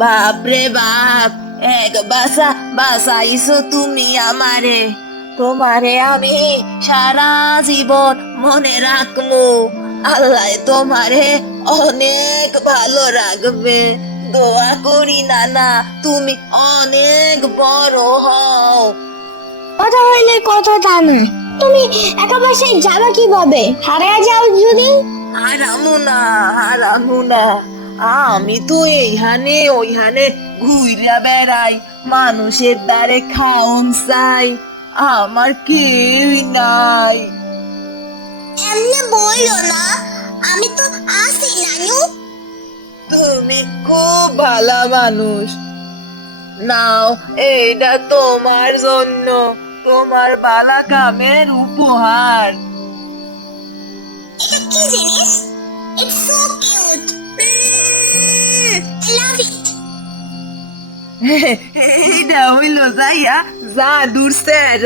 বাপরে বাপ, এক বাসা বাসাইছো তুমি আমারে। তোমারে আমি সারা জীবন মনে রাখবো। আল্লাহ তোমারে অনেক ভালো রাখবে। দোয়া করি নানা, তুমি অনেক বড় হও। কথা হইলে কথা তা নয়, তুমি একা বাসায় যাবা কিভাবে? হারিয়ে যাও যদি? হারামু না, হারামু না। আমি তো এইখানে ওইখানে ঘুইরা বেড়াই, মানুষের দ্বারে খাওন চাই। আমার কেউই নাই। এমনি বইলো না, আমি তো আছি নানু। তুমি খুব ভালো মানুষ। নাও, এইটা তোমার জন্য, তোমার বালা কামের উপহার। এটা কি জিনিস? It's so cute, I love it. এইটা হইল যাইয়া জাদুর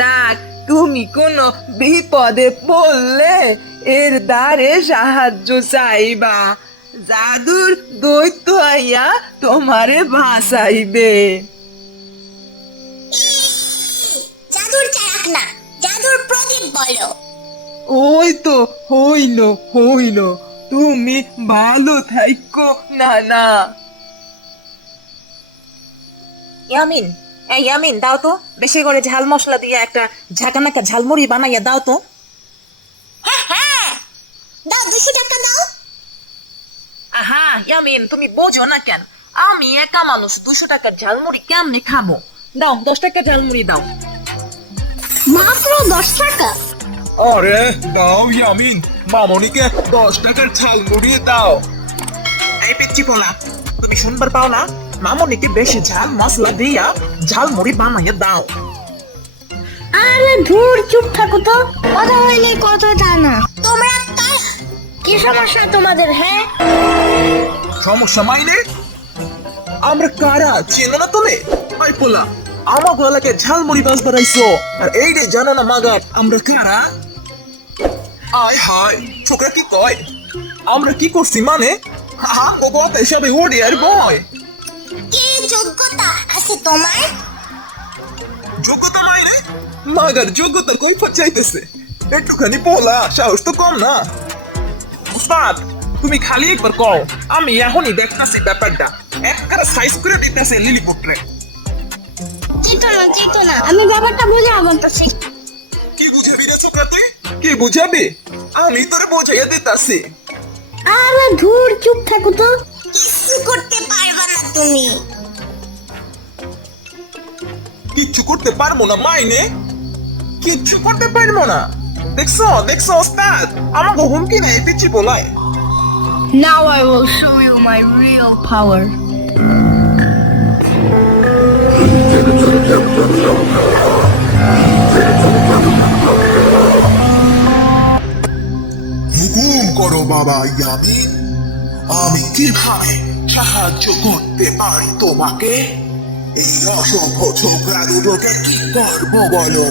রাখ। তুমি কোনো বিপদে পড়লে এর দ্বারে সাহায্য চাইবা, জাদুর দৈত্য আইয়া তোমারে বাঁচাইবে। জাদুর চারাক না, জাদুর প্রদীপ বলো। ওই তো হইল হইল, তুমি ভালো থাইকো নানা। ইয়ামিন, এই ইয়ামিন, দাও তো বেশি করে ঝাল মশলা দিয়ে একটা ঝাঁকানাকা ঝালমুড়ি বানাইয়া দাও তো। হ্যাঁ হ্যাঁ, দাও 200 টাকা দাও। আহা ইয়ামিন, তুমি বোঝো না কেন? আমি একা মানুষ, 200 টাকার ঝালমুড়ি কেমনে খাবো? দাও 10 টাকা ঝালমুড়ি দাও। মাত্র 10 টাকা? আরে দাও ইয়ামিন, মামনিকে 10 টাকার ঝাল মুড়িয়ে দাও। এই পিচ্চি পোলা, তুমি শুনবার পাও না? মামনিকে বেশি ঝাল মশলা দিয়া ঝালমুড়ি বানাইয়া দাও। আরে ধুর, চুপ থাকো তো। কথা হইলে কথা তা না। তোমরা কি সমস্যা তোমাদের? হ্যাঁ, সমস্যা মাইনে? আমরা কারা চেনো না তুমি? আই পোলা, আমার গলাকে ঝালমুড়ি বাস বানাইছো, আর এই রে জানো না মাগার আমরা কারা? আয় হায়, ছোকরা কি কয়? আমরা কি করছি মানে? হা ও কথা হিসাবে ওডি আর বয়। কি যোগ্যতা আছে তোমার? যোগ্যতা মাইনে? মাগার যোগ্যতা কই চাইতেছে? একটুখানি পোলা, সাহস তো কম না। উস্তাদ, তুমি খালি একবার কও, আমি এখনই দেখতাছি ব্যাপারটা। একবারে সাইজ করে দিতেছে লিলিপুটরে। চেতো না, আমি ব্যাপারটা বুঝে বলতেছি। কি বুঝাবি রে ছোকরা তুই? কি বুঝাবি? আমি তোরে বুঝাইয়া দিতাছি। আরে ধুর, চুপ থাকো তো। কিছু করতে পারবে না তুমি। কিচ্ছু করতে পারবো না মাইনে? কিচ্ছু করতে পারবো না? দেখছো দেখছো ওস্তাদ, আমাকে হুমকি নেই পিচ্ছি বলায়। Now I will show you my real power. হুকুম করো বাবা ইয়ামিন, আমি কিভাবে সাহায্য করতে পারি তোমাকে? এই অসভ্য ছোকরা দুটোকে কি করবো বলো?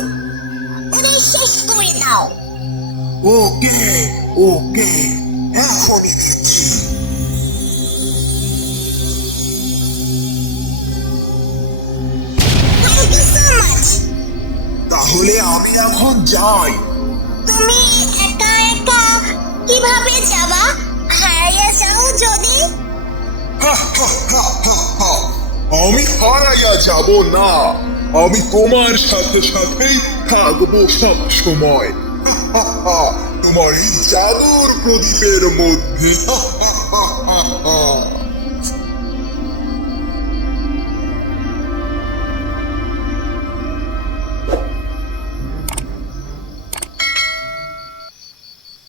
ওদের শেষ করে দাও। ওকে ওকে, এখনই দিচ্ছি। Thank you so much. তাহলে আমি এখন যাই। তুমি একা একা কিভাবে যাবা? হারিয়ে যাও যদি? হা, হা, হা, হা, হা। আমি হারাইয়া যাব না, আমি তোমার সাথে সাথেই থাকবো সব সময়। হা, হা, হা। তোমার এই জাদুর প্রদীপের মধ্যে। হা, হা, হা, হা, হা।